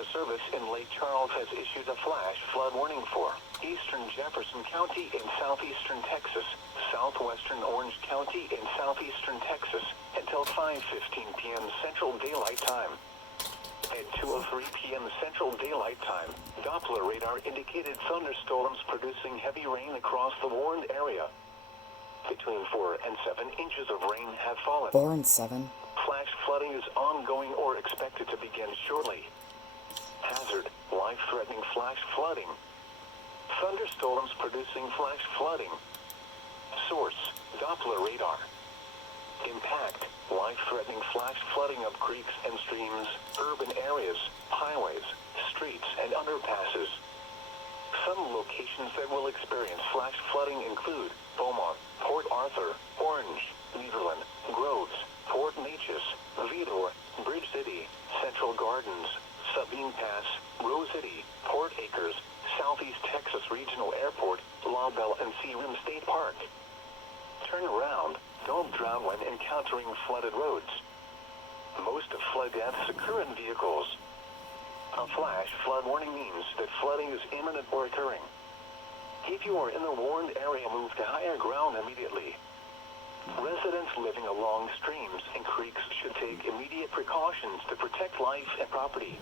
Weather Service in Lake Charles has issued a flash flood warning for eastern Jefferson County in southeastern Texas, southwestern Orange County in southeastern Texas, until 5:15 p.m. Central Daylight Time. At 2:03 p.m. Central Daylight Time, Doppler radar indicated thunderstorms producing heavy rain across the warned area. Between 4 and 7 inches of rain have fallen. 4 and 7? Flash flooding is ongoing or expected to begin shortly. Hazard, life-threatening flash flooding. Thunderstorms producing flash flooding. Source, Doppler radar. Impact, life-threatening flash flooding of creeks and streams, urban areas, highways, streets, and underpasses. Some locations that will experience flash flooding include Beaumont, Port Arthur, Orange, Nederland, Groves, Port Neches, Vidor, Bridge City, Central Gardens, Sabine Pass, Rose City, Port Acres, Southeast Texas Regional Airport, La Belle and Sea Rim State Park. Turn around. Don't drown when encountering flooded roads. Most of flood deaths occur in vehicles. A flash flood warning means that flooding is imminent or occurring. If you are in the warned area, move to higher ground immediately. Residents living along streams and creeks should take immediate precautions to protect life and property.